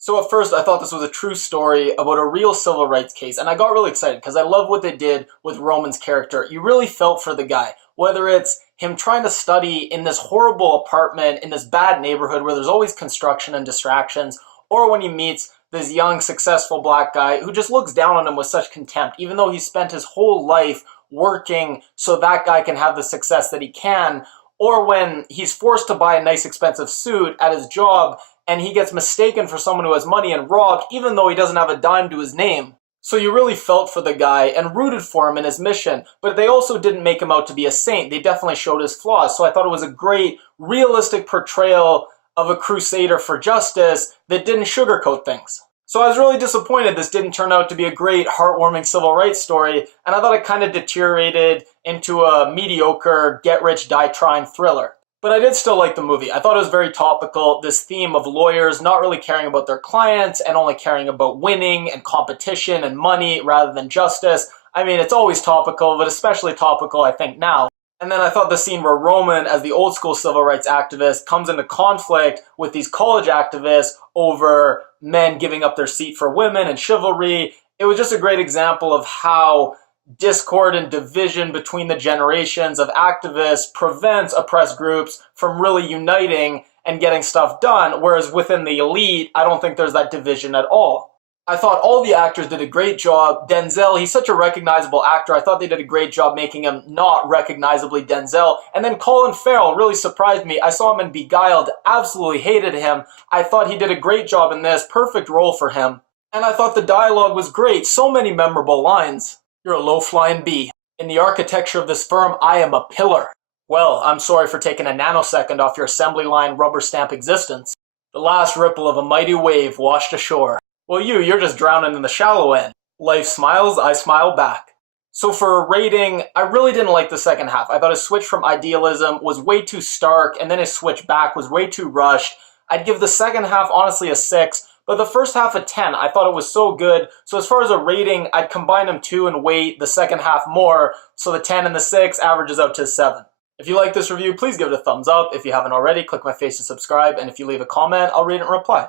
So at first I thought this was a true story about a real civil rights case, and I got really excited because I love what they did with Roman's character. You really felt for the guy, whether it's him trying to study in this horrible apartment in this bad neighborhood where there's always construction and distractions, or when he meets this young, successful black guy who just looks down on him with such contempt, even though he spent his whole life working so that guy can have the success that he can, or when he's forced to buy a nice expensive suit at his job and he gets mistaken for someone who has money and robbed even though he doesn't have a dime to his name. So you really felt for the guy and rooted for him in his mission, but they also didn't make him out to be a saint. They definitely showed his flaws. So I thought it was a great, realistic portrayal of a crusader for justice that didn't sugarcoat things. So I was really disappointed this didn't turn out to be a great, heartwarming civil rights story, and I thought it kind of deteriorated into a mediocre, get-rich-die-trying thriller. But I did still like the movie. I thought it was very topical, this theme of lawyers not really caring about their clients and only caring about winning and competition and money rather than justice. I mean, it's always topical, but especially topical, I think, now. And then I thought the scene where Roman, as the old school civil rights activist, comes into conflict with these college activists over men giving up their seat for women and chivalry. It was just a great example of how discord and division between the generations of activists prevents oppressed groups from really uniting and getting stuff done, whereas within the elite, I don't think there's that division at all. I thought all the actors did a great job. Denzel, he's such a recognizable actor. I thought they did a great job making him not recognizably Denzel. And then Colin Farrell really surprised me. I saw him in Beguiled, absolutely hated him. I thought he did a great job in this, perfect role for him. And I thought the dialogue was great, so many memorable lines. You're a low-flying bee. In the architecture of this firm, I am a pillar. Well, I'm sorry for taking a nanosecond off your assembly line rubber stamp existence. The last ripple of a mighty wave washed ashore. Well, you're just drowning in the shallow end. Life smiles, I smile back. So for a rating, I really didn't like the second half. I thought his switch from idealism was way too stark, and then his switch back was way too rushed. I'd give the second half, honestly, a 6, but the first half a 10. I thought it was so good. So as far as a rating, I'd combine them two and weight the second half more, so the 10 and the 6 averages out to 7. If you like this review, please give it a thumbs up. If you haven't already, click my face to subscribe, and if you leave a comment, I'll read it and reply.